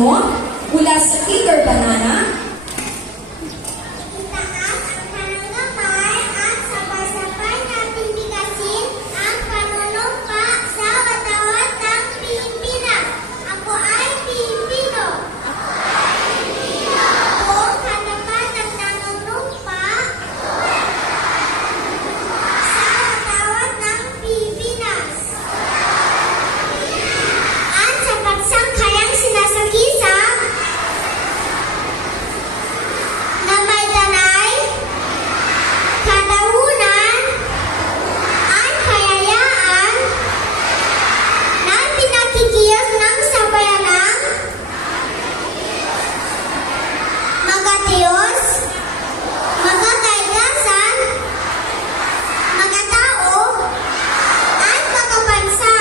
inyo mula sa Eager Banana. Itaas ang pananggapay at sabay-sabay natin bigkasin ang panunumpa sa watawat ng Pilipinas. Ako ay Pilipino. Kung hanapan ng nanunumpa sa watawat ng Pilipinas. At sa pagsangkayang sinasakisa na may danay, kadahunan, at kayayaan na pinakikiyos ng sabayanang magatiyos, magkakaigasan, magatao, at magabansa.